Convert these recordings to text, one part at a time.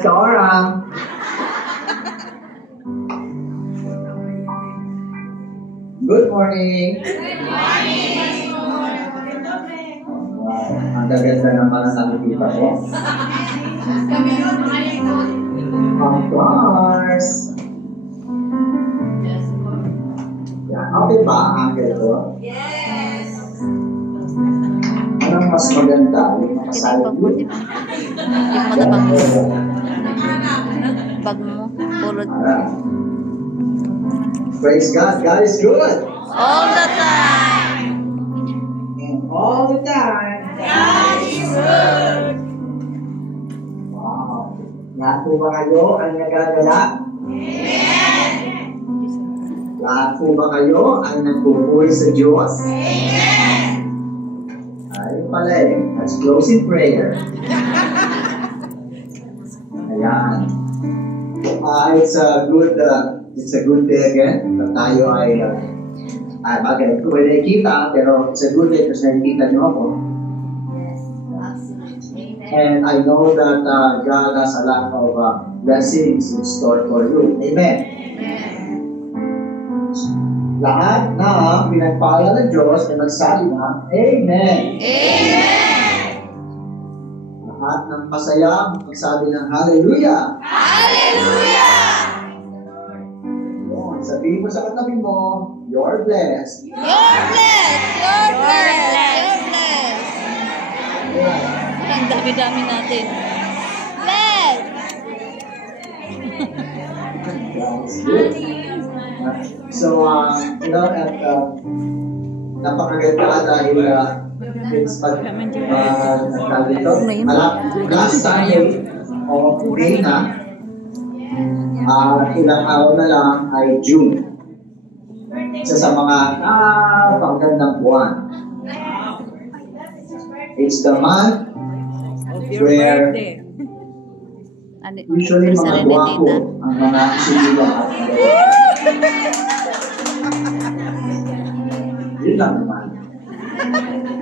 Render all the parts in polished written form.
Dora. Good morning. Good morning. Ang gaganda naman ang nakikita ko. Of course. Yan. Okay ba ang angel ko? Yes. Anong mas maganda? Yung makasabi mo? Bag mo. Puro. Praise God. God is good. All the time. And all the time. God is good. Wow. Lahat po ba kayo ay nagagala? Amen. Lahat po ba kayo ay nagpupuri sa Diyos? Amen. Ay pala eh. Let's close in prayer. Ayan. It's a good day again. Tayo ay bagay ko ay nakikita, pero it's a good day kasi nakikita niyo ako. And I know that God has a lot of blessings in store for you. Amen. Lahat na pinagpala ng Diyos ay magsabi na, Amen. Amen. Lahat ng masaya, magsabi ng Hallelujah. Hallelujah. Sabihin mo sa katabi mo, you're blessed. You're blessed. You're blessed. You're blessed. Ang dami-dami natin. Blessed. That's good. So, napakaganda dahil it's last Sunday of May na, ilang araw na lang ay June. Isa sa mga napakagandang buwan. It's the month where usually mga guwapo ang mga sinigang at yun lang naman.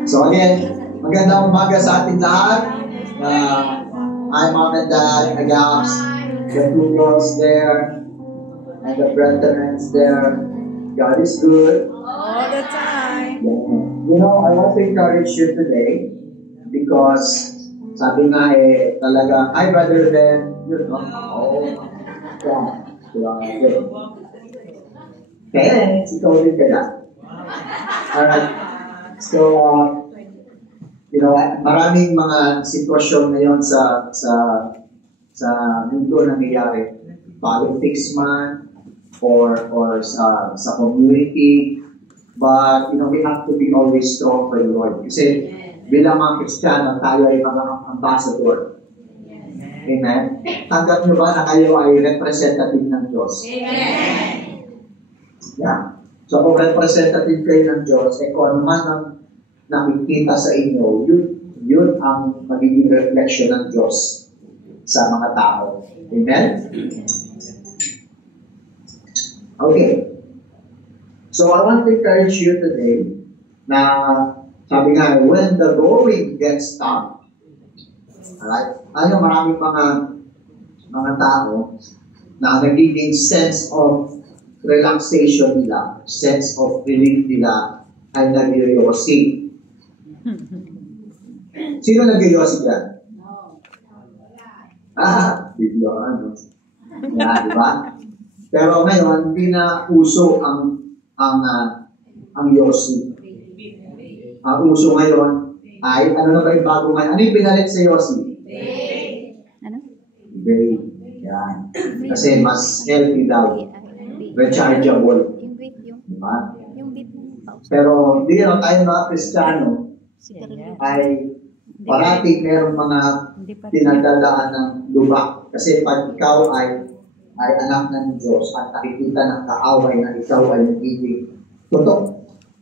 So again, magandang umaga sa ating lahat. Hi Mom and Dad, Agaps, the two girls there, and the brethren there. God is good. All the time. You know, I want to encourage you today because sabi nga talaga, hi brother Ben, you know, thanks, ikaw din ka na. Alright, so, you know, maraming mga sitwasyon ngayon sa mundo nangyayari. Politics man, or sa community. But, you know, we have to be always strong for the Lord. Kasi, bilang mga Kristiyano, tayo ay mga ambassador. Amen? Tanggap nyo ba na kayo ay representative ng Diyos? Amen. Yeah. So, kung representative kayo ng Diyos, kung ano man ang nakikita sa inyo, yun ang magiging reflection ng Diyos sa mga tao. Amen? Okay. So, I want to encourage you today na sabi nga, when the going gets tough, alright? Ano, maraming mga tao na nagiging sense of relaxation nila, sense of relief nila ay nag-yoyosi. Sino nag-yoyosi dyan? Bigla, ano? Yan, di ba? Pero ngayon, hindi na uso ang yosi. Ang uso ngayon ay, ano na ba yung bago ngayon? Ano yung pinalit sa yosi? Ano? Vape. Yan. Kasi mas healthy daw. Rechargeable. Diba? Pero hindi lang tayo mga Kristiyano ay parating merong mga tinadalaan ng lubak. Kasi pag ikaw ay anak ng Diyos at nakikita ng kaaway na ikaw ay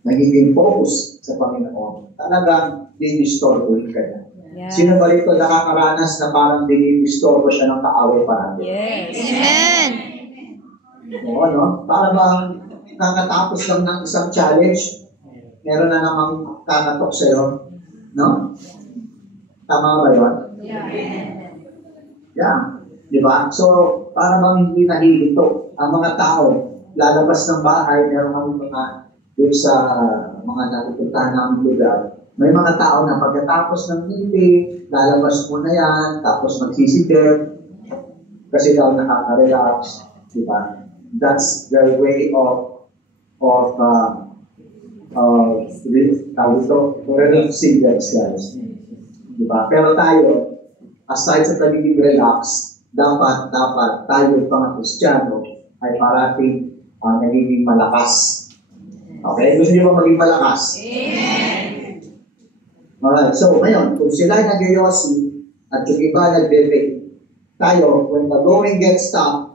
nagiging focus sa Panginoon, talagang dinistorbo ka na. Yeah. Sino ba rito nakakaranas na parang dinistorbo siya ng kaaway parang? Yes. Amen. Oo, no? Para bang kakatapos lang ng isang challenge, meron na namang kakatok sa'yo, no? Tama ba yun? Yeah. Di ba? So, para bang hindi nahihito ang mga tao, lalabas ng bahay, meron kami mga doon sa mga napupuntahan namin lugar, may mga tao na pagkatapos ng meeting, lalabas muna yan, tapos magsisigil, kasi daw nakaka-relax, di ba? That's their way of relaxing themselves. Di ba? Pero tayo, aside sa pagiging relax, dapat tayo mga Kristiyano ay parating nagiging malakas. Okay? Gusto niyo ba maging malakas? Amen! Alright, so ngayon, kung sila ay nag-yosi at yung iba nag-vape, tayo, when the going gets tough,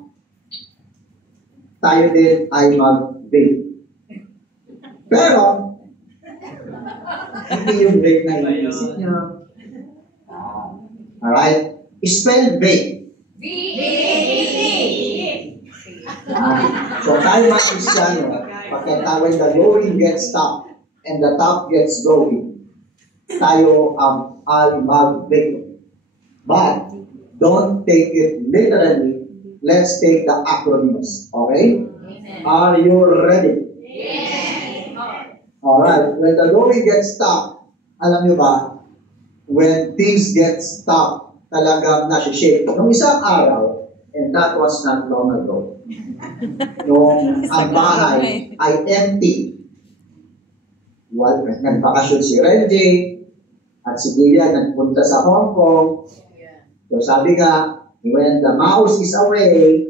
tayo din ay mag-vape. Pero, hindi yung vape na inisip niyo. Alright? Spell vape. So tayo mga Kristiyano, pagkatawin the going gets tough and the tough gets going, tayo ay mag-vape. But, don't take it literally. Let's take the acronyms. Okay? Are you ready? Alright. When the going gets tough, alam niyo ba, when things get tough, talagang nasi-shake. Nung isang araw, and that was not long ago, nung ang bahay ay empty. Well, nagbakasyon si Renji, at si Guya nagpunta sa Hong Kong. So sabi nga, when the mouse is away,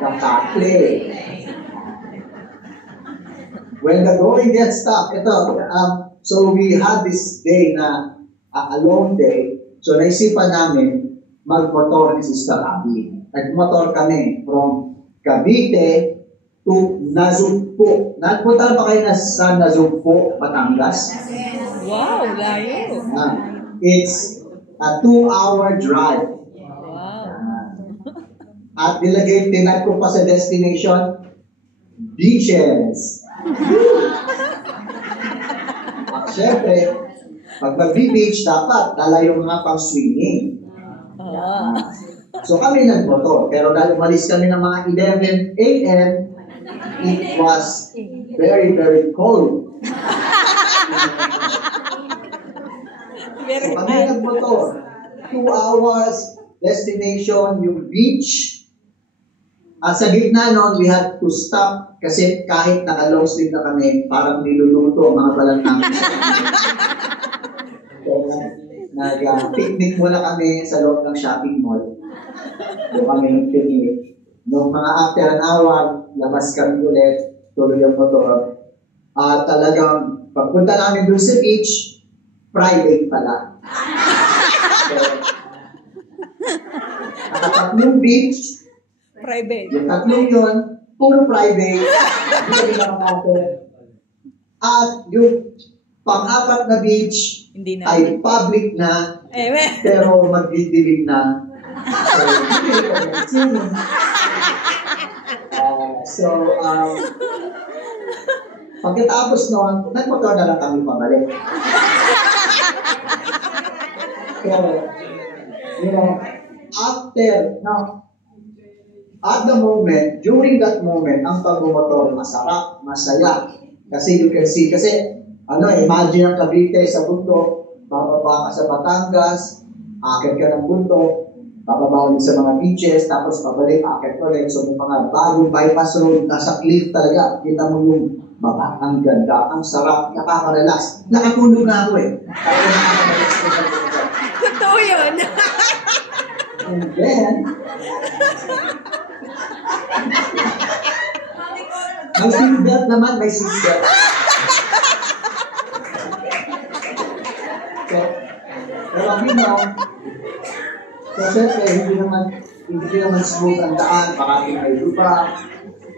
the cat play. When the going gets tough, ito, so we had this day na a long day. So naisipan namin magmotor ni Sister Abby. Nagmotor kami from Cavite to Nazugpo. Nagpunta ba kayo sa Nazugpo, Batangas? Wow, layo. It's a 2-hour drive. At tinag ko pa sa destination, beaches. At syempre, pag mag-beach, dapat dala yung mga pang-swimming. So kami nagmotor, pero dahil umalis kami ng mga 11 a.m., it was very, very cold. So kami nagmotor, 2 hours, destination, yung beach. At sa gitna noon, we had to stop kasi kahit naka-long sleeve na kami, parang niluluto ang mga balang namin. So, nag-picnic muna kami sa loob ng shopping mall. Doon kami nag-picnic. Noong mga after an hour, labas kami ulit, tuloy ang motor. At talagang, pagpunta namin doon sa beach, private pala. So, nakatatlong beach, Private. yung tatlong yun, puro private. At yung pang-apat na beach Hindi na. ay public na, Eh, pero magdidilig na. So, pagkatapos noon, nagmotor na lang kami pabalik. Pero, you know, at the moment, during that moment, ang pagmumotor masarap, masaya. Kasi you can see, kasi, imagine ang Cavite sa bundok, bababa ka sa Batangas, akit ka ng bundok, bababa ulit sa mga beaches, tapos pabalik, akit pa rin. So, may mga bagong bypass road, nasa cliff talaga. Kita mo yung baba, ang ganda, ang sarap, nakaka-relax. Nakatulog na ako eh. totoo yun. And then, may seatbelt naman, may seatbelt. So, pero syempre, hindi naman smooth ang daan, maraming may lupa.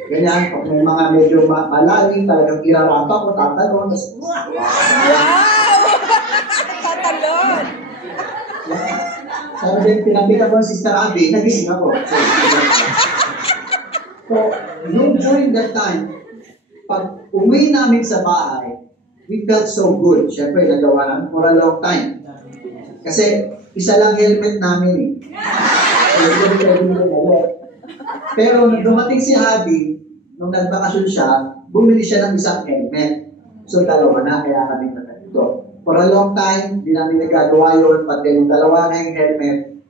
Ganyan, pag may mga medyo malalim, talagang irarapa ko, tatalon. Wow! Tatalon! Sabi din, pinapita ko ang Sister Abby, nagising ako. So, during that time, pag uwi namin sa bahay, we felt so good. Siyempre, nagawa namin for a long time. Kasi isa lang helmet namin eh. Pero nung dumating si Abby, nung nagbakasyon siya, bumili siya ng isang helmet. So dalawa na, kaya kami nagkakito. For a long time, di namin nagagawa yun, but then yung dalawa na yung helmet,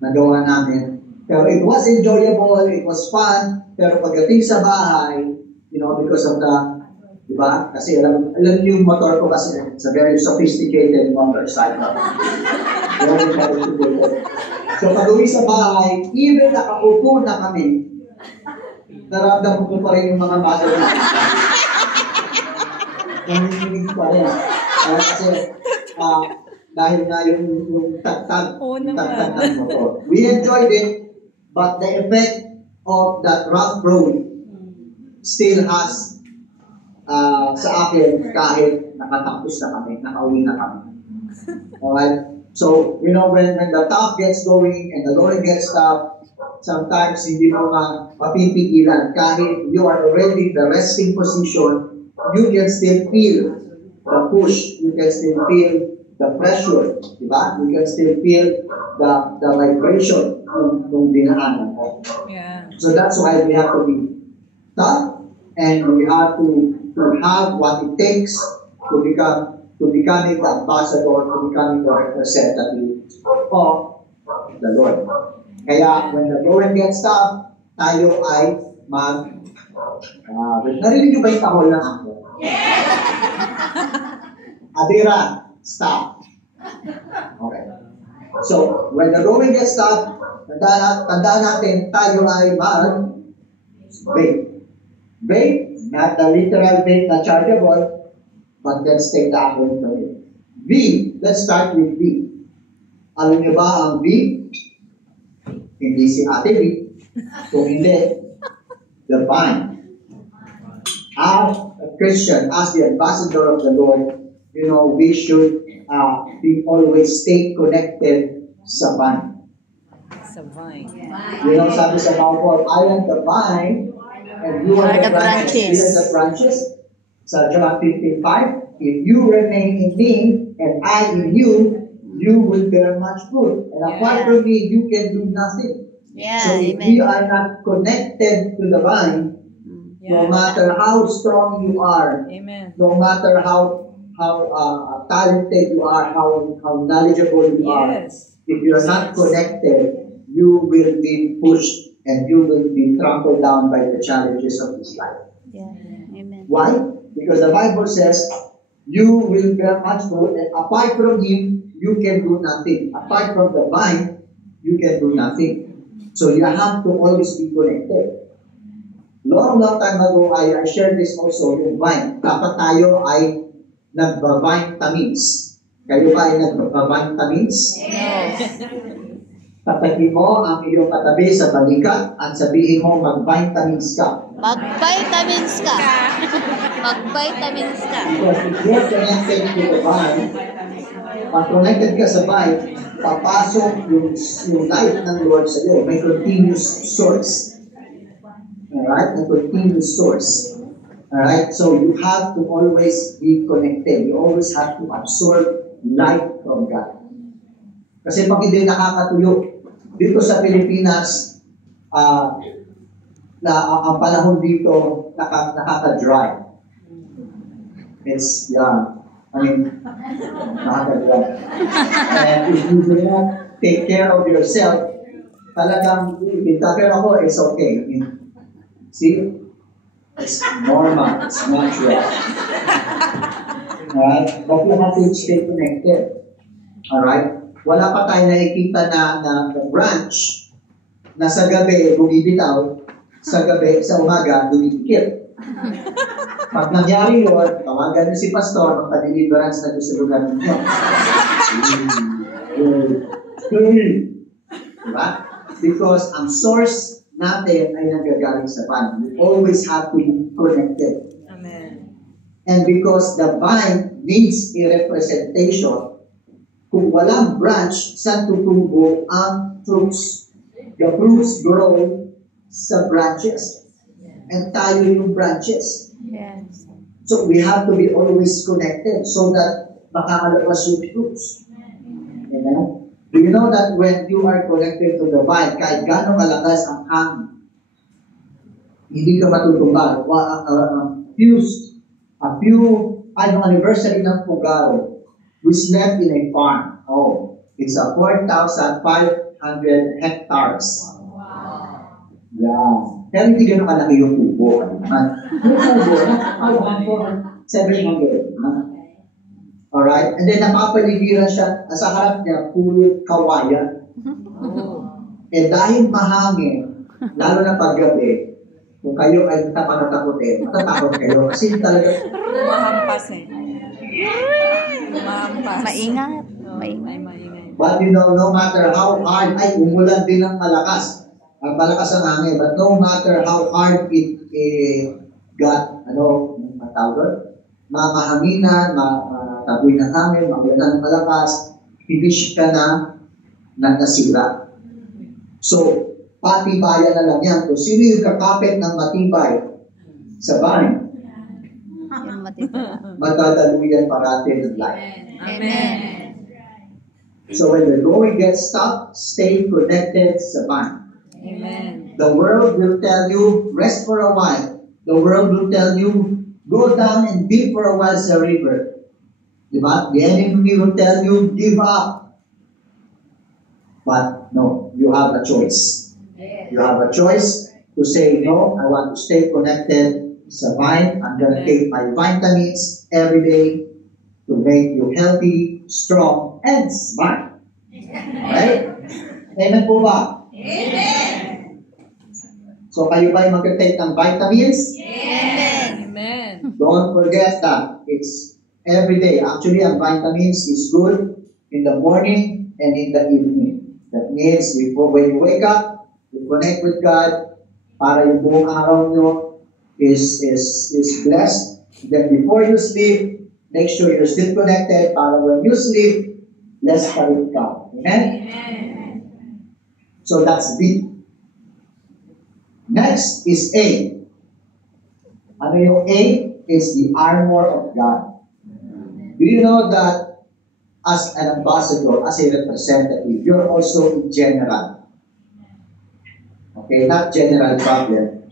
nagawa namin. Pero it was enjoyable, it was fun, pero pagdating sa bahay, you know, because of the, di ba? Kasi alam yung motor ko kasi, it's a very sophisticated motorcycle. Very sophisticated. So pag-uwi sa bahay, even nakaupo na kami, naramdaman ko pa rin yung mga muscle na. Nanginginig pa rin. Kasi dahil nga yung tagtag ng motor. We enjoyed it, but the effect of that rough road still has sa akin kahit nakatapos na kami, nakauwi na kami. Alright? So, you know, when the top gets going and the Lord gets tough, sometimes hindi mo mapipigilan. Kahit you are already in the resting position, you can still feel the push, you can still feel the pressure, di ba? You can still feel the vibration ng dinaanan mo. Yeah. So that's why we have to be tough, and we have to have what it takes to becoming the ambassador, to becoming the representative of the Lord. Kaya when the going gets tough, tayo ay narinig niyo ba yung tahol ng ako? Adira, stop. Okay. So, when the going gets tough, tandaan natin, tayo ay bait. Bait, not the literal bait na chargeable, but let's take the acronym from it. V, let's start with V. Alam niyo ba ang V? Hindi si Ate V. Kung hindi, the vine. As a Christian, as the ambassador of the Lord, you know, we should be always stay connected sa vine. Sa vine. You know, sabi sa Bible, I am the vine, and you are the branches. You are the branches. Sa John 15:5, if you remain in me, and I in you, you will bear much fruit. And apart from me, you can do nothing. Yeah, So if amen. we are not connected to the vine, no matter how strong you are, Amen. no matter how talented you are, how knowledgeable you are, Yes. if you are not connected, you will be pushed and you will be trampled down by the challenges of this life. Yeah, amen. Why? Because the Bible says, you will bear much fruit, and apart from him, you can do nothing. Apart from the vine, you can do nothing. So you have to always be connected. Long time ago, I shared this also, yung vine. Dapat tayo ay nagba-vine tamins. Kayo ba ay nagba-vine tamins? Tatakin mo ang iyong katabi sa balikat at sabihin mo mag-vitamins ka. Mag-vitamins ka. Mag-vitamins ka. Because if you're connected to the vine, pag connected ka sa vine, papasok yung life ng Lord sa iyo. May continuous source. Alright? A continuous source. Alright? So you have to always be connected. You always have to absorb light from God. Kasi pag hindi nakakatuyo, dito sa Pilipinas, na ang panahon dito nakaka-dry. It's, nakaka-dry. And if you do not take care of yourself, talagang, pero ako, it's okay. I mean, see? It's normal. It's natural. Alright? But you have to stay connected. Alright? Wala pa tayo nakikita na branch na sa gabi bumibitaw, sa umaga dumidikit. Pag nangyari yun, tawagan niyo si pastor, magpa-deliverance na doon sa lugar ninyo. Diba? Because ang source natin ay nanggagaling sa vine. We always have to be connected. Amen. And because the vine needs a representation, kung walang branch, saan tutubo ang fruits? The fruits grow sa branches. And tayo yung branches. Yes. So we have to be always connected so that makakalabas yung fruits. Amen? you know that when you are connected to the vine, kahit gano'ng kalakas ang hangin, hindi ka matutumba. Anniversary ng Pugaro, we slept in a farm. Oh, it's a 4,500 hectares. Yeah. Pero hindi gano'ng kalaki yung tubo. Yung tubo, 700. Alright? And then napapaligiran siya, sa harap niya, puro kawayan. Eh dahil mahangin, lalo na paggabi, kung kayo ay tapang-takutin, matatakot kayo. Kasi talaga, Mahampas eh. Mahampas. Maingat. Ay, maingay. but you know, no matter how hard, ay umulan din ng malakas. Ang malakas ang hangin. But no matter how hard it got, matawag, mamahanginan, taboy ng hangin, magulan ng malakas, hindi siya nasira. So, patibayan na lang yan. Kung sino yung kakapit ng matibay sa vine, Yung matitira. matataluyan parati ng life. Amen. So when the going gets tough, stay connected sa vine. Amen. The world will tell you, rest for a while. The world will tell you, go down and dip for a while sa river. Diba? The enemy will tell you, give up. But no, you have a choice. You have a choice to say, no, I want to stay connected sa vine. I'm going to take my vitamins every day to make you healthy, strong, and smart. Right? Amen po ba? Amen! So kayo ba yung mag-take ng vitamins? Amen. Don't forget that it's every day. Actually, ang vitamins is good in the morning and in the evening. That means when you wake up, you connect with God para yung buong araw nyo is blessed. Then before you sleep, make sure you're still connected para when you sleep, blessed pa rin ka. Amen? So that's B. Next is A. Ano yung A? Is the armor of God. Do you know that as an ambassador, as a representative, you're also general? Okay, not general problem,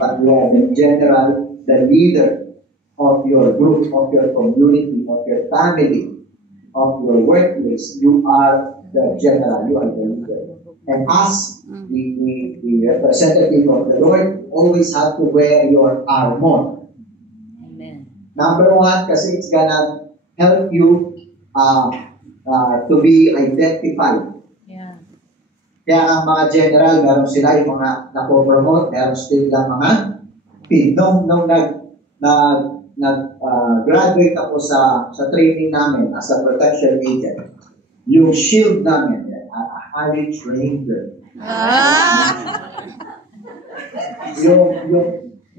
but you are the general, the leader of your group, of your community, of your family, of your workplace. You are the general, you are the leader. And as the representative of the Lord, always have to wear your armor. Amen. Number one, kasi it's gonna help you to be identified. Yeah. Kaya ang mga general, meron sila yung mga napopromote, meron sila mga pin. Nung graduate ako sa training namin as a protection agent, yung shield namin, a highly trained girl.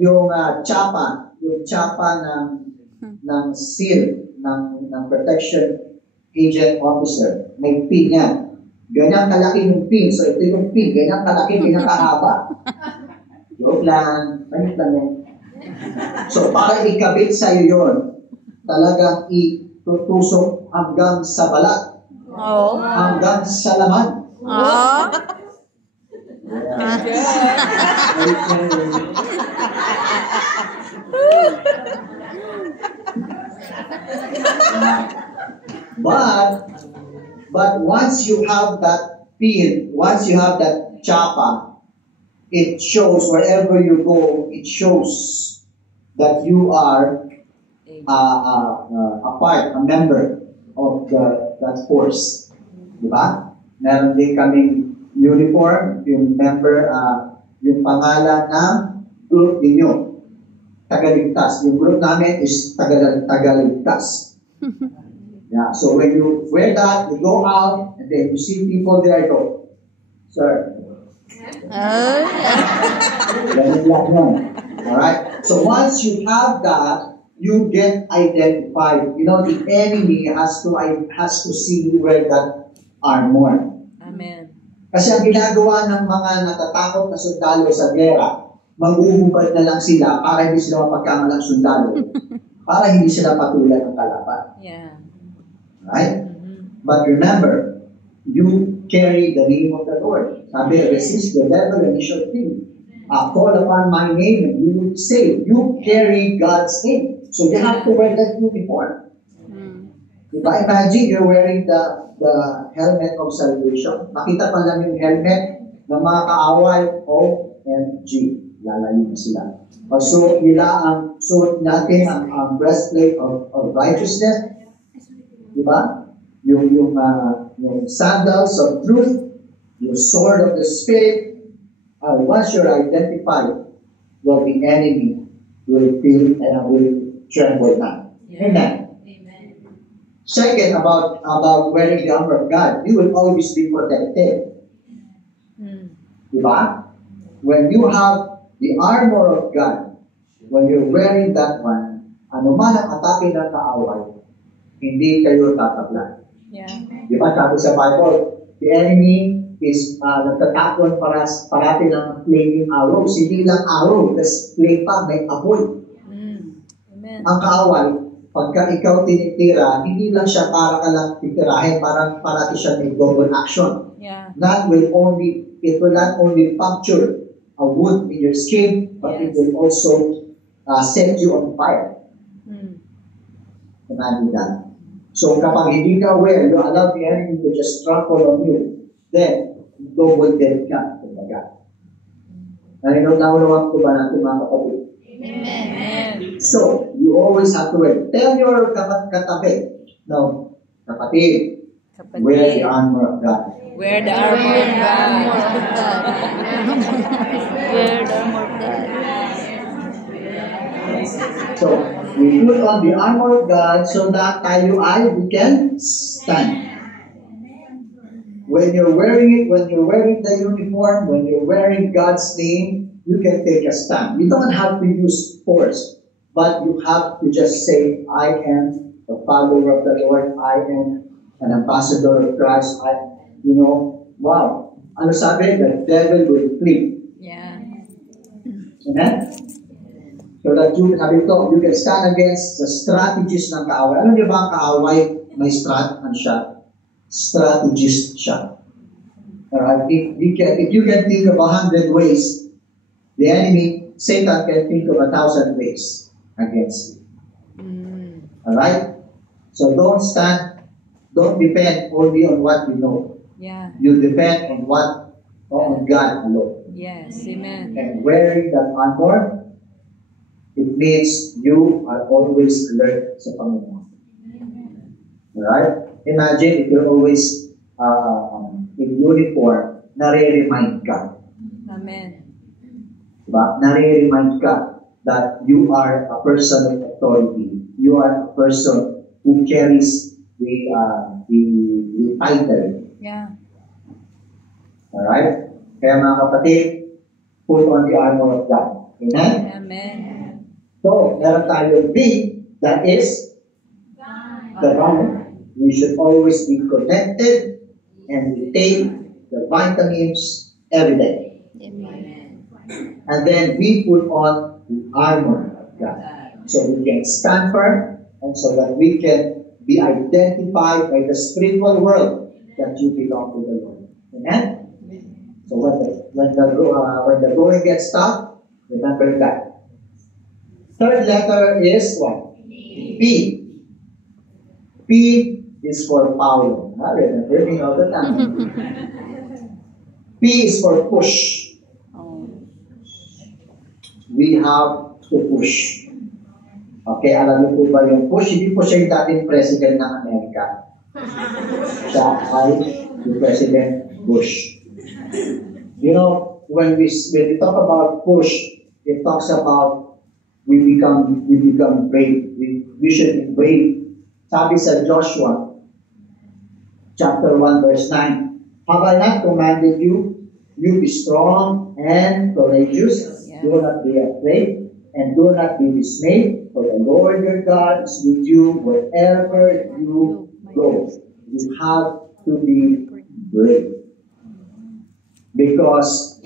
Yung chapa ng seal ng protection agent officer, may pin yan. Ganyan kalaki yung pin. So ito yung pin, ganyan kalaki, ganyan kahaba. Joke lang, panit lang yan. So para ikabit sa'yo yun, talagang itutusok hanggang sa balat. Oo. Hanggang sa laman. Oo. But once you have that pin, once you have that chapa, it shows wherever you go, it shows that you are a member of that force. Diba? Meron din kaming uniform, yung member, yung pangalan ng group ninyo. Tagaligtas. Yung group namin is Tagaligtas. Yeah, so when you wear that, you go out, and then you see people there, go, sir. Ganun lang yun. Alright? So once you have that, you get identified. You know, the enemy has to see you wear that armor. Amen. Kasi ang ginagawa ng mga natatakot na sundalo sa gera, maghuhubad na lang sila para hindi sila mapagkamalang sundalo. Para hindi sila patulan ng kalaban. Yeah. Right? But remember, you carry the name of the Lord. Sabi, resist the devil and he shall flee. Call upon my name and you will save. You carry God's name. So you have to wear that uniform. Diba? Imagine you're wearing the helmet of salvation. Makita pa lang yung helmet ng mga kaaway, OMG. Lalayo na sila. So, suot natin ang breastplate of righteousness. Diba? Yung sandals of truth, yung sword of the Spirit. Once you're identified, well, the enemy will feel and will tremble now. Amen. Second, about wearing the armor of God, you will always be protected. Diba? When you have the armor of God, when you're wearing that one, ano man ang atake ng kaaway, hindi kayo tatablan. Yeah. Diba? Sabi sa Bible, the enemy is nagtatakon parati ng flaming arrows. Hindi lang arrow, tas flame pa, may apoy. Amen. Ang kaaway, pagka ikaw tinitira, hindi lang siya para ka lang titirahin, parati siya may double action. Yeah. It will not only puncture a wound in your skin, but it will also set you on fire. Imagine that. So kapag hindi ka aware, you allow the enemy to just trample on you, then double dead ka. Naunawan ko ba natin mga kapatid? Amen. So, you always have to wear. Tell your katabi, no, kapatid, wear the armor of God. Wear the armor of God. Wear the armor of God. So, we put on the armor of God so that we can stand. When you're wearing it, when you're wearing the uniform, when you're wearing God's name, you can take a stand. You don't have to use force, but you have to just say, I am a follower of the Lord. I am an ambassador of Christ. Wow. Ano sabi? The devil will flee. Yeah. Amen? So that you can stand against the strategies ng kaaway. Alam niyo ba ang kaaway may strategist siya. Alright? If you can think of 100 ways, the enemy, Satan, can think of 1,000 ways against you. Alright? So don't depend only on what you know. Yeah. You depend on on God alone. Yes. Amen. And wearing that armor, it means you are always alert sa Panginoon. Alright? Imagine if you're always in uniform, nare-remind ka. Amen. Diba? Nare-remind ka that you are a person of authority. You are a person who carries the title. Yeah. Alright? Kaya mga kapatid, put on the armor of God. Amen? Amen. So, meron tayo B, that is the banner. We should always be connected and we take the vitamins every day. Amen. And then we put on the armor of God. So we can stand firm and so that we can be identified by the spiritual world that you belong to the Lord. Amen? So when the going gets tough, remember that. Third letter is what? P. P is for Paulo. Remember me all the time. P is for push. We have to push. Okay, alam niyo po ba yung push? Hindi po siya yung dating president ng Amerika. Siya ay yung President Bush. You know, when we talk about push, it talks about we become brave. We should be brave. Sabi sa Joshua, chapter 1, verse 9, have I not commanded you? You be strong and courageous. Yeah. Do not be afraid and do not be dismayed, for the Lord your God is with you wherever you go. You have to be brave. Because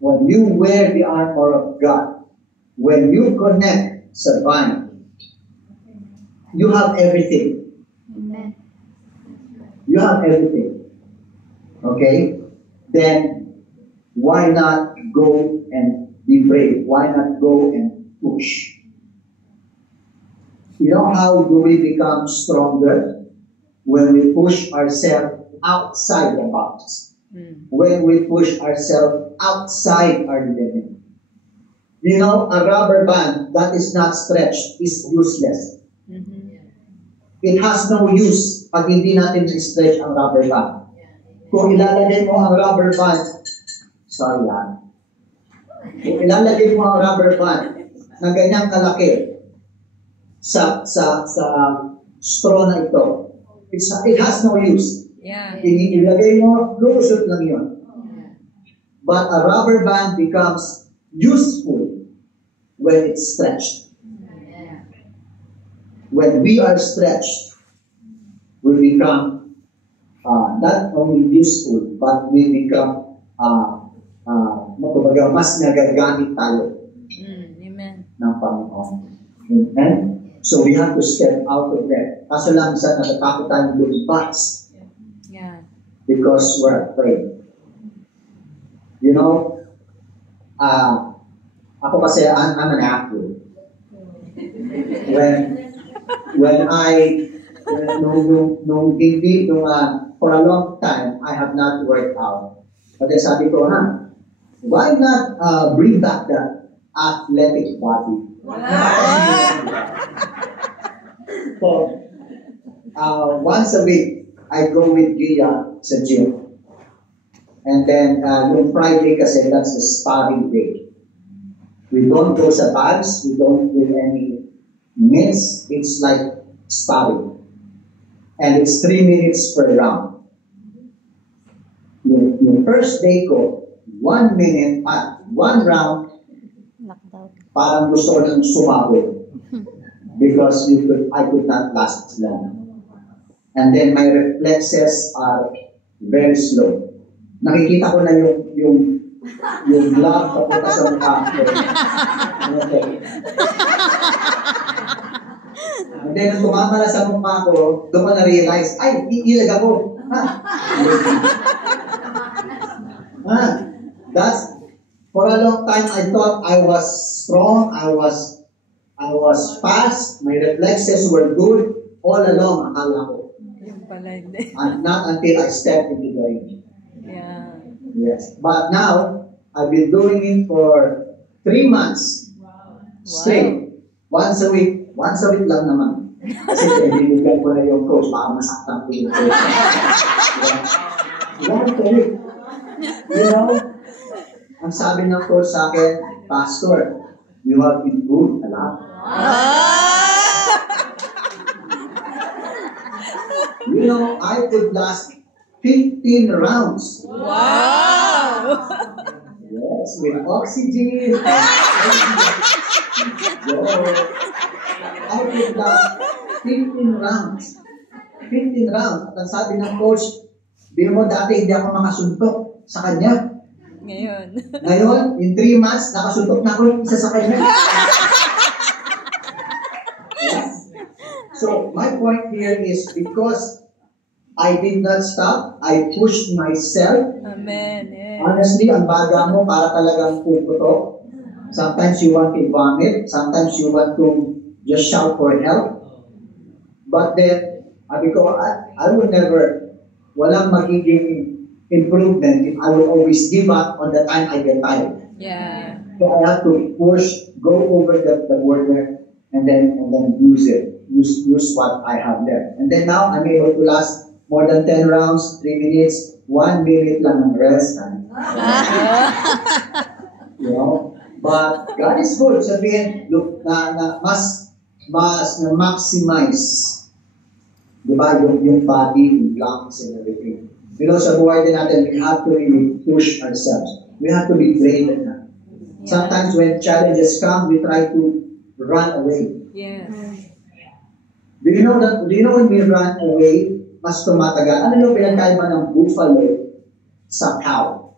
when you wear the armor of God, when you connect sa vine, you have everything. Amen. You have everything. Okay? Then, why not go and be brave? Why not go and push? You know how do we become stronger? When we push ourselves outside the box. When we push ourselves outside our limit. You know, a rubber band that is not stretched is useless. It has no use pag hindi natin stretch ang rubber band. Kung ilalagay mo ang rubber band, sorry ha, kung ilalagay mo ang rubber band na ganyang kalaki sa straw na ito, it has no use. Yeah. Ilagay mo, lulusot lang yun. But a rubber band becomes useful when it's stretched. When we are stretched, we become not only useful, but we become mas nagagamit tayo Amen. ng Panginoon. Amen? So we have to step out of that. Kaso lang sa natatakot tayo lumabas Yeah. because we're afraid. You know, ako kasi, I'm an actor. For a long time, I have not worked out. But then sabi ko, why not bring back the athletic body? So, once a week, I go with Gia sa gym. And then, yung Friday kasi, that's the sparring day. We don't go sa bags, we don't do any minutes, it's like sparring. And it's 3 minutes per round. Yung first day ko, 1 minute at 1 round, parang gusto ko nang sumabot. Because I could not last long. And then my reflexes are very slow. Nakikita ko na yung glove papunta sa mukha ko. Okay. And then nung tumama na sa mukha ko, doon ko na-realize, ay, iilag ako. That's, for a long time, I thought I was strong, I was fast, my reflexes were good, all along, akala ko. Yung pala hindi. And not until I stepped into the ring. Yeah. Yes. But now, I've been doing it for 3 months. Straight. Once a week lang naman. Kasi pinibigyan ko na yung coach, baka masaktan ko yung coach. Once a week. You know, ang sabi ng coach sa akin, Pastor, you have improved a lot. You know, I could last 15 rounds. Wow! Yes, with oxygen. I could last 15 rounds. 15 rounds. At ang sabi ng coach, biro mo dati hindi ako makasuntok sa kanya. Ngayon, in 3 months, nakasuntok na ako yung isa sa kanya. Yes. So, my point here is because I did not stop, I pushed myself. Amen. Yeah. Honestly, ang baga mo para talagang puputok. Sometimes you want to vomit. Sometimes you want to just shout for help. But then, sabi ko, I will never, walang magiging improvement if I will always give up on the time I get tired. Yeah. So I have to push, go over the border, and then use it. Use what I have there. And then now, I'm able to last more than 10 rounds, 3 minutes, 1 minute lang ng rest. You know? But God is good. Sabihin, look, mas na-maximize, di ba, yung body, yung lungs, and everything. You know, sa buhay din natin, we have to really push ourselves. We have to be brave enough. Sometimes when challenges come, we try to run away. Yes. Do you know when we run away, mas tumatagal? Ano yung pinagkaiba ng buffalo sa cow?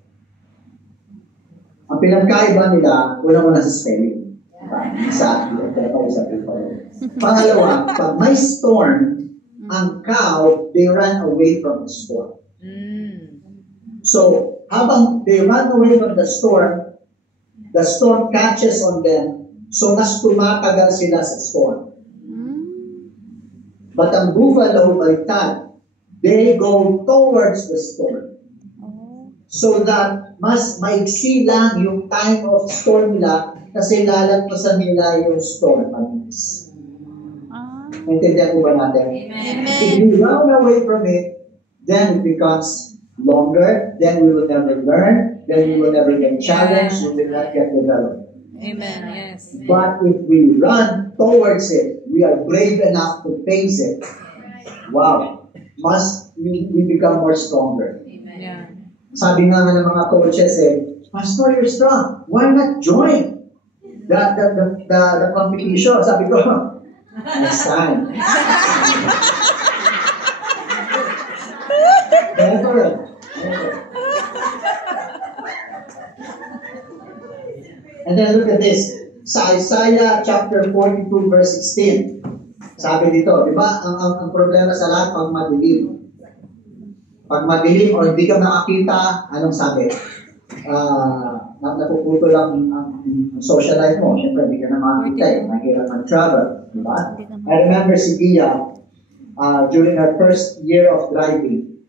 Ang pinagkaiba nila, una-una sa spelling. Sa buffalo. Pangalawa, pag may storm, ang cow, they run away from the storm. So, habang they run away from the storm catches on them. So, mas tumatagal sila sa storm. But ang buffalo, baliktad, they go towards the storm. So that mas maiksi lang yung time of storm nila kasi lalagpasan nila yung storm. Naintindihan po ba natin? If we run away from it, then it becomes longer, then we will never learn, then we will never get challenged, we will not get developed. Amen. Yes. But if we run towards it, we are brave enough to face it. Wow. We become more stronger. Yeah. Sabi nga ng mga coaches Pastor, you're strong. Why not join the competition? Sabi ko, next time. Never. And then look at this. Sa Isaiah chapter 42 verse 16. Sabi dito, di ba, ang problema sa lahat pag madilim. Pag madilim o hindi ka makakita, anong sabi? Napuputo lang ang social life mo. Siyempre, hindi ka na makakita. Mahirap mag-travel. Diba? I remember si Gia, during her first year of driving,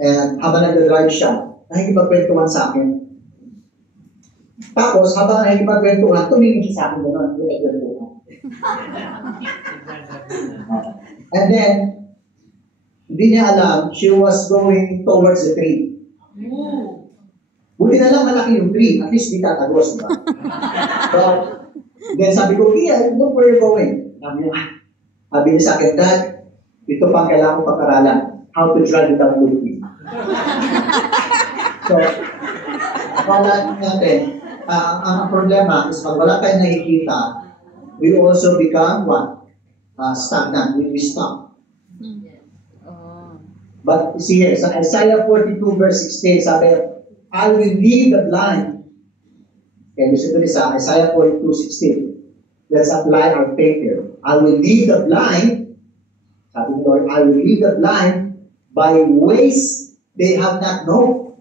and habang nag-drive siya, nakikipagkwentuhan sa akin. Tapos, habang nakikipagkwentuhan, tumingin siya sa akin gano'n. And then, hindi niya alam, she was going towards the tree. Buti na lang malaki yung tree, at least di tatagos, diba? But, then sabi ko, Kia, look where you're going. Sabi niya sa akin, Dad, ito pang kailangan ko pag-aralan, how to drive without looking. So, akala natin, ang problema is pag wala tayong nakikita, we also become what? Stagnant, we stop. But see here, sa Isaiah 42 verse 16, sabi, I will lead the blind. Okay, listen to this, Isaiah 42:16. Let's apply our faith here. I will lead the blind, sabi ni Lord, I will lead the blind by ways they have not known.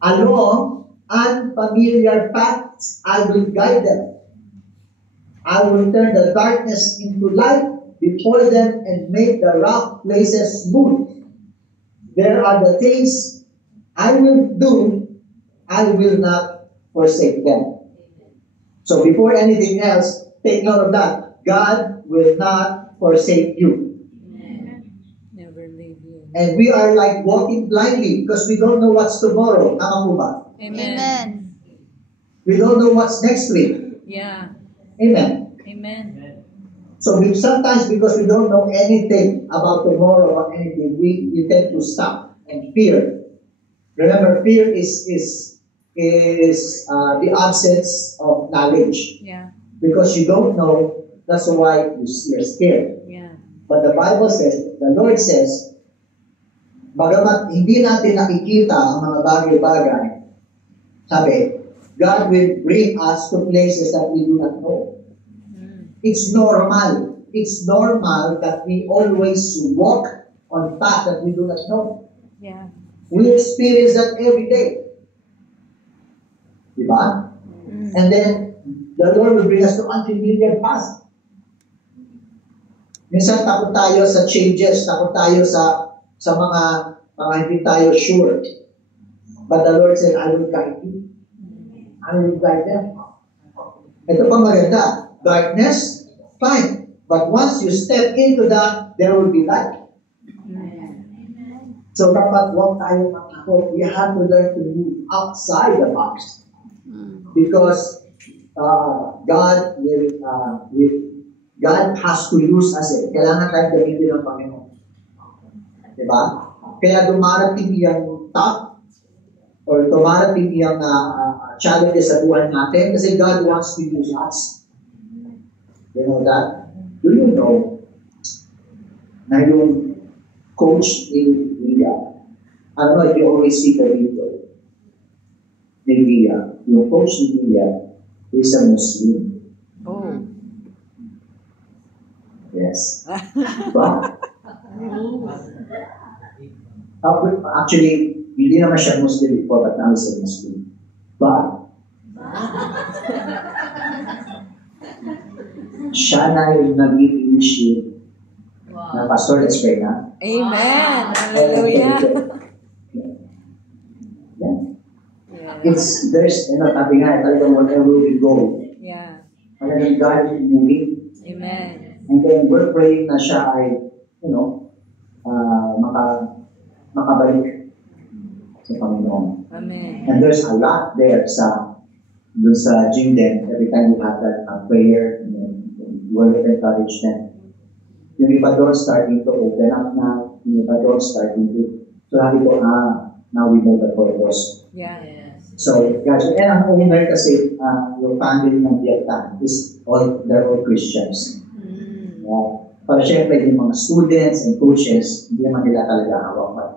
Along unfamiliar paths, I will guide them. I will turn the darkness into light before them and make the rough places smooth. There are the things I will do, I will not forsake them. So before anything else, take note of that. God will not forsake you. Never leave you. And we are like walking blindly because we don't know what's tomorrow. Tama po ba? Amen. We don't know what's next week. Yeah. Amen. Amen. So sometimes because we don't know anything about tomorrow or anything, we tend to stop and fear. Remember, fear is the absence of knowledge. Yeah. Because you don't know, that's why you're scared. Yeah. But the Bible says, the Lord says, bagamat hindi natin nakikita ang mga bagay-bagay, sabi, God will bring us to places that we do not know. It's normal. It's normal that we always walk on path that we do not know. Yeah. We experience that every day. Diba? And then, the Lord will bring us to unfamiliar paths. Minsan takot tayo sa changes, takot tayo sa mga hindi tayo sure. But the Lord said, I will guide you. I will guide them. Ito pa maganda. Darkness, fine. But once you step into that, there will be light. So dapat huwag tayo matakot. We have to learn to move outside the box. Because God has to use us. Kailangan tayo gamitin ng Panginoon. Diba? Kaya dumarating yung top or dumarating yung challenges sa buhay natin kasi God wants to use us. You know that? Do you know na yung coach ni Lia, I don't know if you always see the video ni Lia, yung coach ni Lia is a Muslim. Oh. Yes. Diba? Actually, hindi naman siya Muslim before, but now he's a Muslim. But, siya na yung nag-initiate na pastor, let's pray na. Amen. Hallelujah. Yeah. There's, sabi nga, talagang wherever we go, Yeah. talagang God is moving. Amen. And then we're praying na siya ay, makabalik sa Panginoon. Amen. And there's a lot there dun sa Jingden, every time we have that prayer, and then we'll encourage them. Yung iba doon starting to open up na, yung iba doon starting to, so sabi ko, now we know the purpose. Yeah. So, guys, and ang owner kasi, yung family ng Vietnam is they're all Christians. Para syempre, yung mga students and coaches, hindi naman nila talaga hawakan.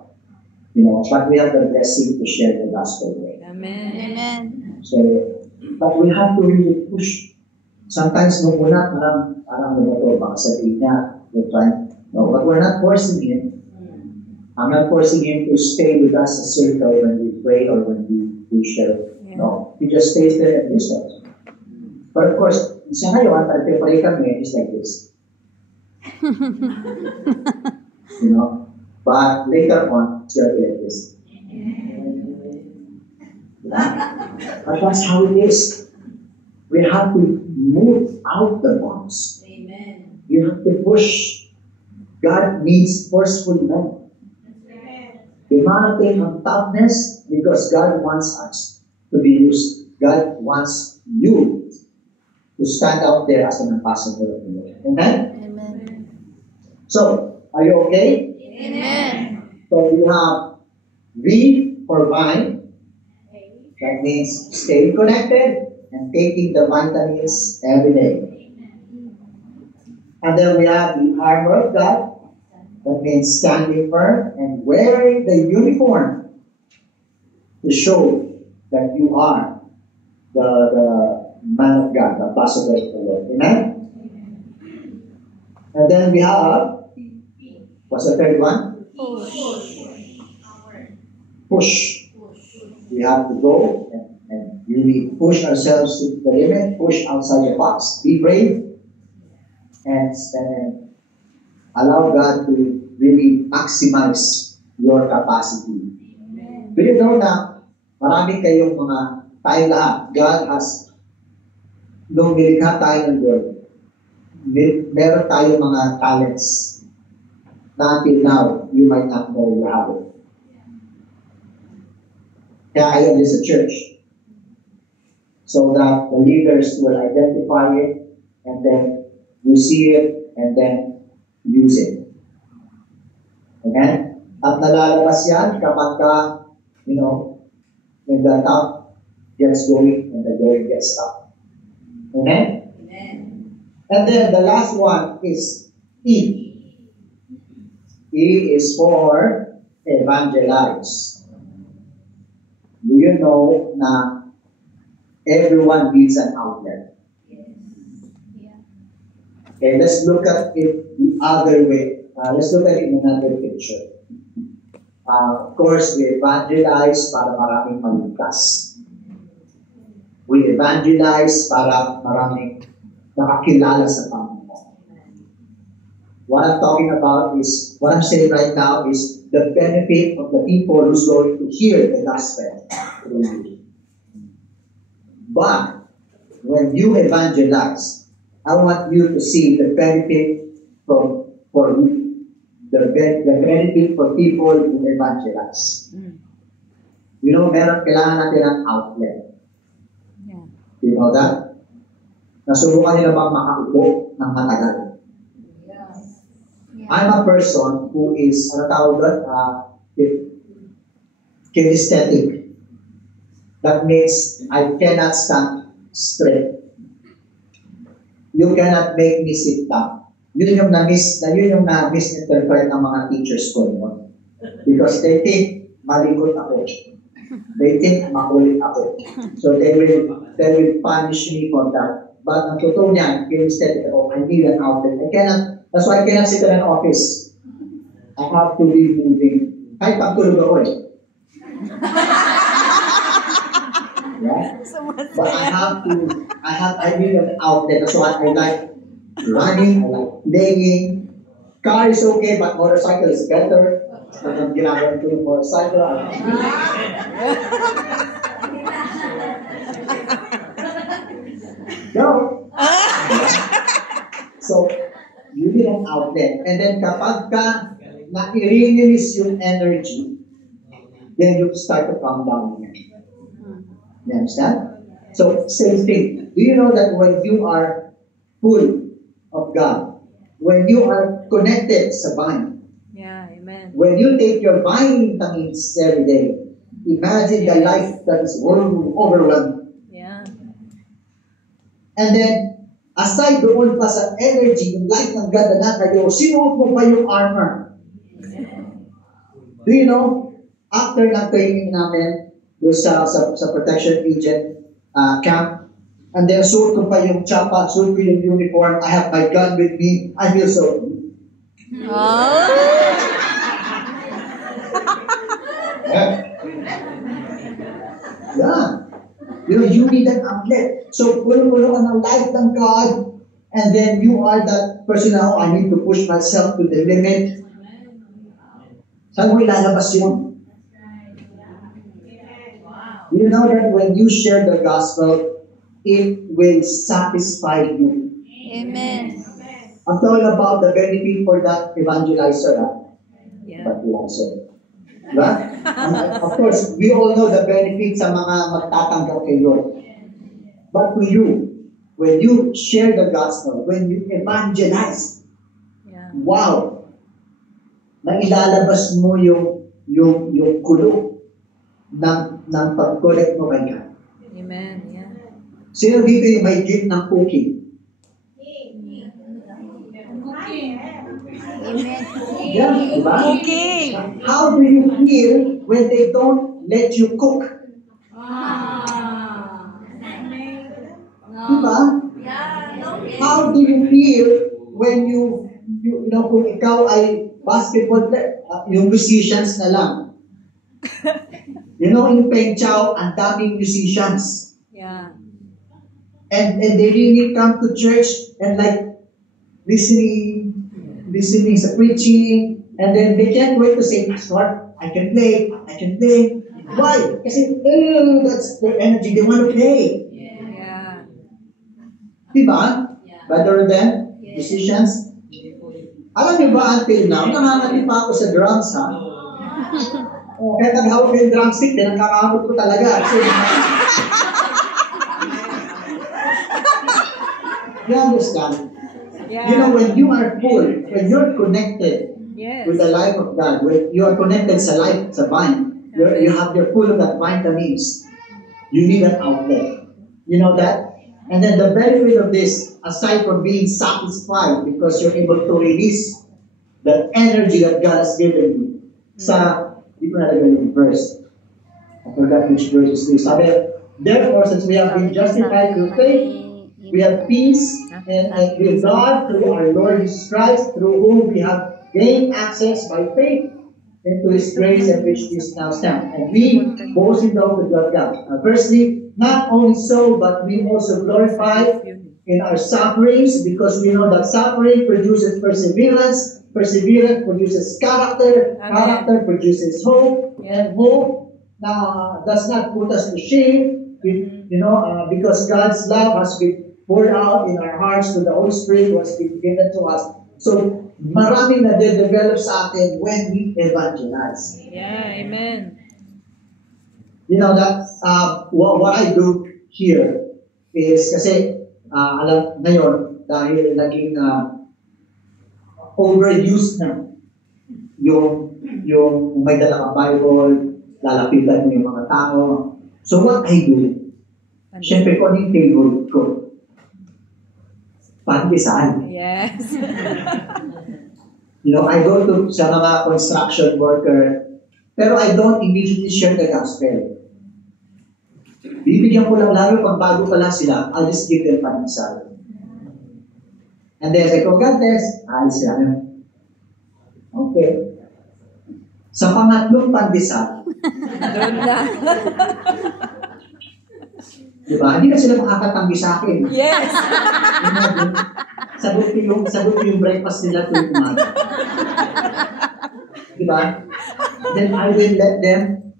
But we have the blessing to share the gospel with. Amen. Amen. So, but we have to really push. Sometimes nung una, parang baka sabihin niya, we're trying. No, but we're not forcing him. I'm not forcing him to stay with us a circle when we pray or when we share. Yeah. No, he just stays there and listens. But of course, isa ngayon, pag-pray kami, is like this. But later on, it's going to be like this. But that's how it is. We have to move out the box. Amen. You have to push. God needs forceful men. Demanding of toughness because God wants us to be used. God wants you to stand out there as an ambassador of the Lord. Amen? Amen. So, are you okay? Amen. So you have V for vine. That means staying connected and taking the vitamins every day. And then we have the armor of God. That means standing firm and wearing the uniform to show that you are the man of God, the ambassador of the Lord. Amen? And then we have, what's the third one? Push. We have to go and really push ourselves to the limit, push outside the box, be brave, and allow God to really maximize your capacity. Do you know na marami kayong tayo lahat, God has, nung nilikha tayo ng Lord, meron tayong mga talents na until now, you might not know you have it. Kaya ayaw din sa church. So that the leaders will identify it, and then you see it, and then use it. Amen? At nalalabas yan kapag when the top gets going and the going gets tough. Amen? Amen. And then the last one is E. E is for evangelize. Do you know na everyone needs an outlet? Okay, let's look at it the other way. Let's look at it in another picture. Of course, we evangelize para maraming maligtas. We evangelize para maraming nakakilala sa Panginoon. What I'm talking about is, what I'm saying right now is the benefit of the people who's going to hear the gospel through you. But when you evangelize, I want you to see the benefit for the benefit for people who evangelize. Kailangan natin ng outlet. Yeah. You know that? Nasubukan nila bang makaupo ng matagal? I'm a person who is, kinesthetic. That means I cannot stand straight. You cannot make me sit down. Yun yung na-misinterpret ng mga teachers ko. No? Because they think malikot ako. They think makulit ako. So they will punish me for that. But ang totoo niyan, kinesthetic ako, I need an outlet. That's why I cannot sit in an office. I have to be moving. Kahit pagtulog ako eh. Yeah? But I need an outlet. So I like running, I like playing. Car is okay, but motorcycle is better. So I'm ginagawa ko yung motorcycle. No. So, you need an outlet. And then kapag ka na-release yung energy, then you start to calm down again. You understand? So, same thing. Do you know that when you are full of God, when you are connected sa vine, Yeah, amen. when you take your vitamins every day, imagine the life that is overwhelming. Yeah. And then, aside doon pa sa energy, yung light ng God na kayo, sinuot mo pa yung armor. Do you know, after ng training namin, doon sa protection agent camp, and then suot ko pa yung chapa, suot ko yung uniform, I have my gun with me, I feel so good. Oh. Yeah. You need an outlet. So, puno-puno ka ng light ng God, and then you are that person now, I need to push myself to the limit. Saan mo ilalabas yun? You know that when you share the gospel, it will satisfy you. Amen. I'm talking about the benefit for that evangelizer. Yeah. Evangelizer. Diba? Of course, we all know the benefit sa mga magtatanggap kay Lord. But to you, when you share the gospel, when you evangelize, Yeah. wow! Na ilalabas mo yung kulong ng pag-connect mo kay God. Amen. Yeah. Sino dito yung may gift ng cooking? Yeah, diba? Cooking. How do you feel when they don't let you cook? Diba? How do you feel when you know, kung ikaw ay basketball player, yung musicians na lang. You know, in Peng Chao, ang daming musicians. Yeah. And they really come to church and like listening sa preaching, and then they can't wait to say, Lord, I can play. Why? Kasi, that's their energy. They want to play. Yeah. Diba? Better than musicians. Alam niyo ba, until now, nangangalit pa ako sa drums, ha? Kaya naghawak ko yung drumstick, din nakakahamot ko talaga. So, you understand? Yeah. You know, when you are full, when you're connected Yes. with the life of God, when you are connected sa life, sa vine, you're full of that vitamins, you need an outlet. You know that? And then the benefit of this, aside from being satisfied because you're able to release the energy that God has given you. Sa, di ko nalagay yung verse. I forgot which verse is this. Sabi, therefore, since we have been justified through faith, we have peace and with God through our Lord Jesus Christ, through whom we have gained access by faith into His grace and which is now stand. And we boast in the hope of God. Firstly, not only so, but we also glorify in our sufferings because we know that suffering produces perseverance, perseverance produces character, character produces hope, and hope does not put us to shame, because God's love has been poured out in our hearts through the Holy Spirit who has been given to us. So, maraming na de-develop sa atin when we evangelize. Yeah, amen. You know that what I do here is kasi alam ngayon dahil naging overused na yung may dala kang Bible, lalapitan mo yung mga tao. So what I do, syempre ko yung favorite ko. Pandesal. Yes. You know, I go to sa mga construction worker, pero I don't immediately share the gospel. Bibigyan ko lang lalo pag bago pa lang sila, I'll just give them pandesal. And then I go, God bless. Alis sila. Okay. Sa pangatlong pandesal, Doon na. di ba? Hindi na sila makakatanggi sa akin. Yes. Sagot ko yung breakfast nila tuwing umaga. Di ba? Then I will let them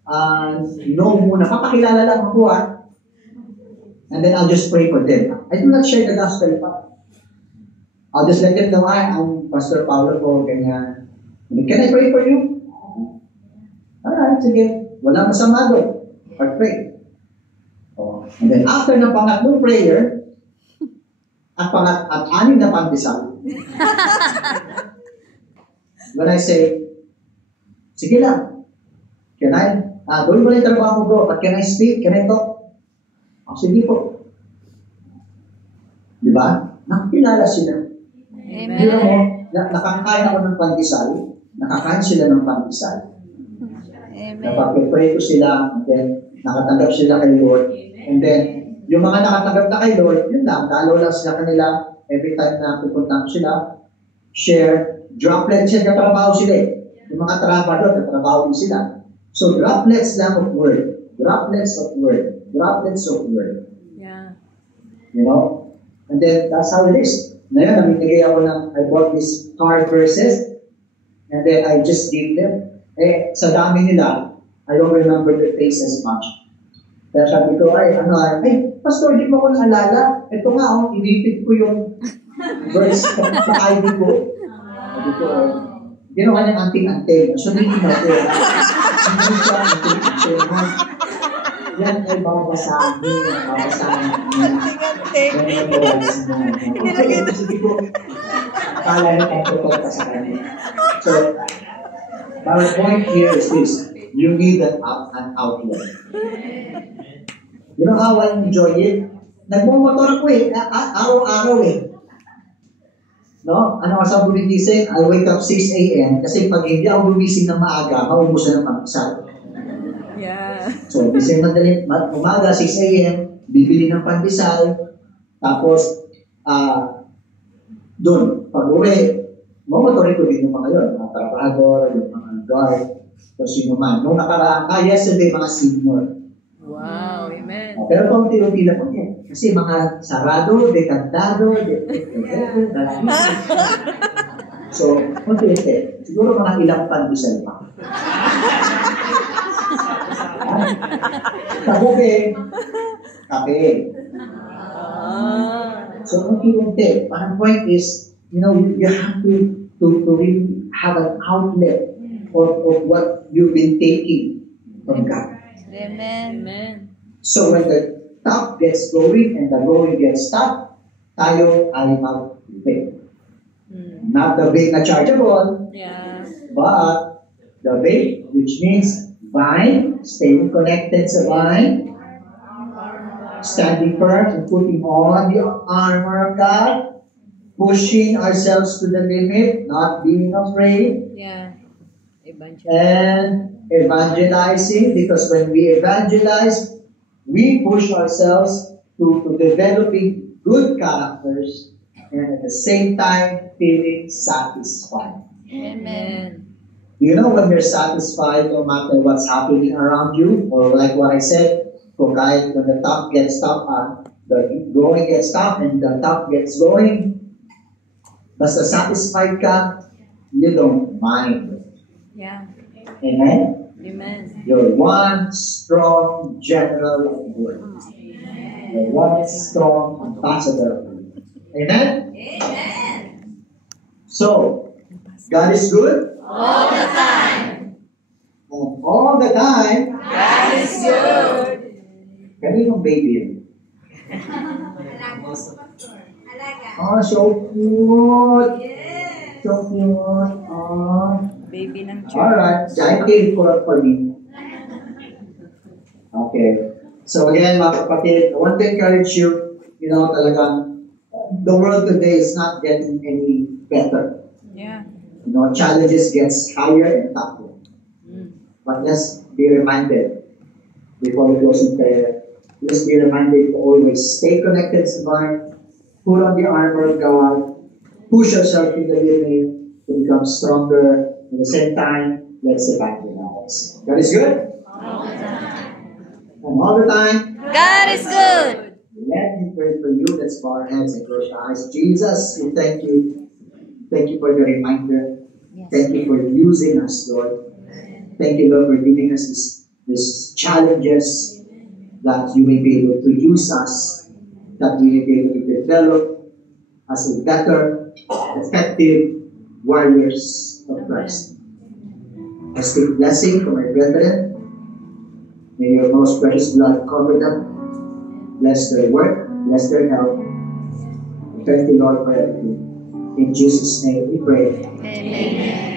know muna. Papakilala lang ako and then I'll just pray for them. I do not share the gospel pa. I'll just let them know, I'm Pastor Paulo po, ganyan. Can I pray for you? Alright, sige. Wala masama doon. I'll pray. And then after ng pangatlong prayer, at anim na pandesal, when I say, sige lang, can I, gawin mo na yung trabaho mo bro, but can I speak? Can I talk? Sige po. Di ba? Nakakilala sila. Amen. Pero mo, nakakain ako ng pandesal, nakakain sila ng pandesal. Amen. Napapipray ko sila, and then nakatanggap sila kay Lord. And then, yung mga nakatanggap na kay Lord, yun lang, dalaw lang sila kanila, every time na pupunta sila, share, droplets sila, katrabaho sila eh. Yung mga trabador, katrabaho din sila. So, droplets lang of word. Droplets of word. Droplets of word. Yeah. You know? And then, that's how it is. Ngayon, namimigay ako ng, I bought these card verses, and then I just gave them. Sa dami nila, I don't remember their faces much. Kaya sabi ko, Pastor, di mo ako naalala. Ito nga, inipid ko yung verse sa ID ko. Sabi ko, ginawa niyang anting-anting. So, hindi natin. Hindi siya anting-anting. Yan ay babasahin. Anting-anting. Sige po. Akala niya ang totoo ka sa kanya. So, our point here is this. You need an outlet. You know how I enjoy it? Nagmumotor ako eh. Araw-araw eh. No? Ano ka sa bumigising? I wake up 6 a.m. Kasi pag hindi ako gumising ng maaga, maubusan ng pandesal. Yeah. So, gising madaling umaga, 6 a.m., bibili ng pandesal. Tapos, doon, pag uwi, mamotorin ko din yung mga yun. Mga trabahador, yung mga guard, o sino man. Nung nakaraan, yesterday, mga senior. Wow. Amen. Pero paunti-unti lang po yan. Kasi mga sarado, dekantado, so, unti-unti. Siguro mga ilang pandesal pa. Kape. So, unti-unti. Parang point is, you have to really have an outlet of what you've been taking from God. Amen. Amen. So when the tap gets going and the going gets stopped, tayo ay mag-vape. Not the vape na chargeable, Yeah. but the vape, which means vine, staying connected sa vine, standing firm and putting on the armor of God, pushing ourselves to the limit, not being afraid, Yeah. Evangelize. and evangelizing, because when we evangelize, we push ourselves to developing good characters and at the same time feeling satisfied. Amen. You know when you're satisfied no matter what's happening around you, or like what I said, kung kahit when the top gets stopped, the going gets stopped and the top gets going, basta satisfied ka, you don't mind. Yeah. Amen? Amen. You're one strong general of good. You're one strong ambassador of good. Amen? Amen. So, God is good. All the time. And all the time, God is good. kaninong baby yun? Oh, so cute. Yes. So cute. Oh. Baby ng church. Alright. Giant cake for me. Okay. So again, mga kapatid, I want to encourage you, talagang, the world today is not getting any better. Yeah. Challenges gets higher and tougher. But let's be reminded, before we close in prayer, let's be reminded to always stay connected to God, put on the armor of God, push yourself to the limit to become stronger. At the same time, let's evangelize. always. God is good. All the time. And all the time. God is good. Let me pray for you. Let's bow our heads and close our eyes. Jesus, we thank you. Thank you for the reminder. Yes. Thank you for using us, Lord. Thank you, Lord, for giving us these challenges that you may be able to use us, that we may be able to develop as a better, effective warriors of Christ. I speak blessing for my brethren. May your most precious blood cover them. Bless their work, bless their health. Thank you, Lord, for everything. In Jesus' name we pray. Amen.